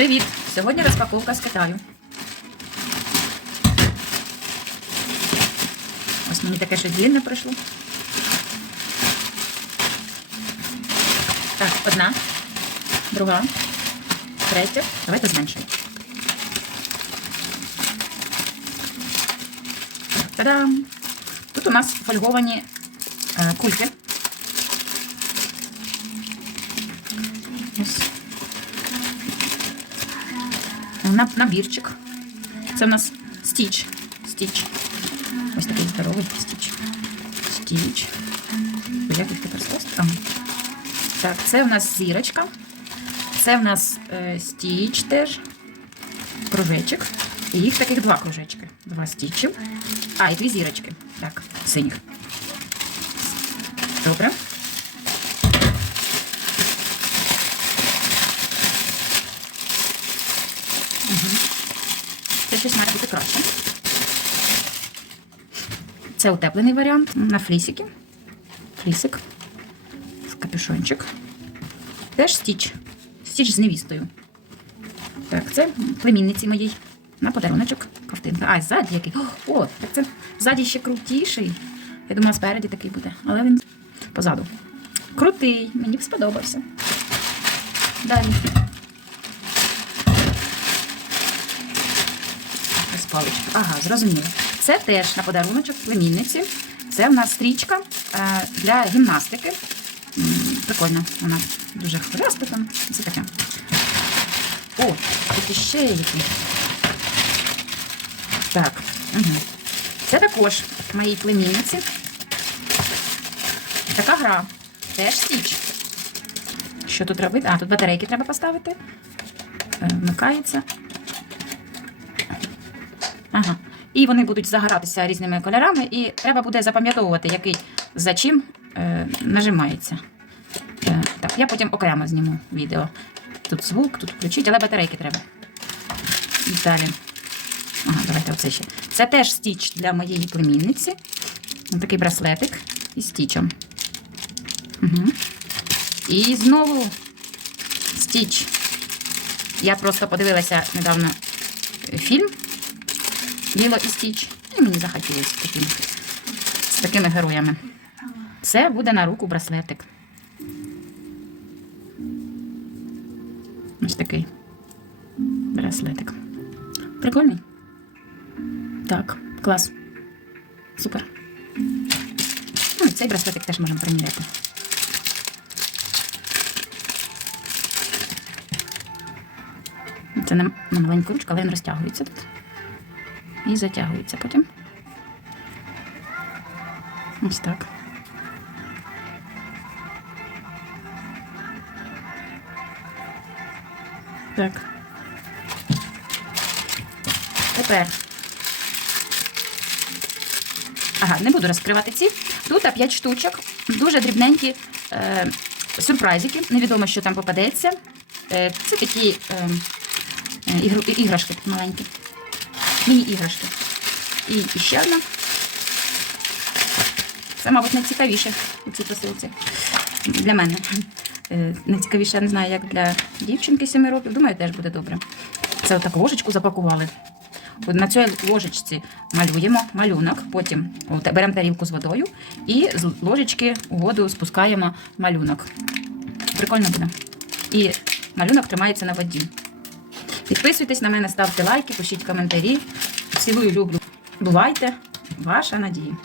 Привіт! Сьогодні розпаковка з Китаю. Ось мені таке щось длинне прийшло. Так, одна, друга, третя. Давайте зменшимо. Та-дам! Тут у нас фольговані е, кульки. Ось. На- Набірчик. Це у нас стіч. Стіч. Ось такий здоровий стіч. Стіч. Як їх тепер скласти? Так, це у нас зірочка. Це в нас е, стіч теж. Кружечок. І їх таких два кружечки. Два стічів. А, і дві зірочки. Так, синіх. Добре. Щось має бути краще. Це утеплений варіант на флісики. Флісик. Капюшончик. Теж стіч. Стіч з невістою. Так, це племінниці моїй. На подаруночок ковтинка. А, ззаді який. О, так це ззаді ще крутіший. Я думала, спереді такий буде, але він позаду. Крутий, мені сподобався. Далі. Паличка. Ага, зрозуміло. Це теж на подаруночок племінниці. Це в нас стрічка е, для гімнастики. Прикольно, вона дуже хвиляста там. Це таке. О, тут іще які. Так. Угу. Це також моїй племінниці. Така гра. Теж стіч. Що тут робити? А, тут батарейки треба поставити. Е, Вмикається. Ага. І вони будуть загоратися різними кольорами, і треба буде запам'ятовувати, який за чим е, нажимається. Е, так, я потім окремо зніму відео. Тут звук, тут включить, але батарейки треба. Далі. Ага, давайте оце ще. Це теж стіч для моєї племінниці. Такий браслетик із стічем. Угу. І знову стіч. Я просто подивилася недавно фільм Ліло і Стіч. І мені захотілося з такими, з такими героями. Це буде на руку браслетик. Ось такий браслетик. Прикольний? Так, клас. Супер. Ну, і цей браслетик теж можемо приміряти. Це на маленьку ручку, але він розтягується тут. І затягується потім. Ось так. Так. Тепер. Ага, не буду розкривати ці. Тут 5 штучок, дуже дрібненькі е, сюрпризики. Невідомо, що там попадеться. Е, це такі е, е, іграшки маленькі. Міні-іграшки. І, ще одна. Це, мабуть, найцікавіше у цій посилці. Для мене. Е, Найцікавіше, я не знаю, як для дівчинки 7 років. Думаю, теж буде добре. Це отак ложечку запакували. На цій ложечці малюємо малюнок, потім беремо тарілку з водою і з ложечки у воду спускаємо малюнок. Прикольно буде. І малюнок тримається на воді. Підписуйтесь на мене, ставте лайки, пишіть коментарі. Цілую, люблю. Бувайте, ваша Надія.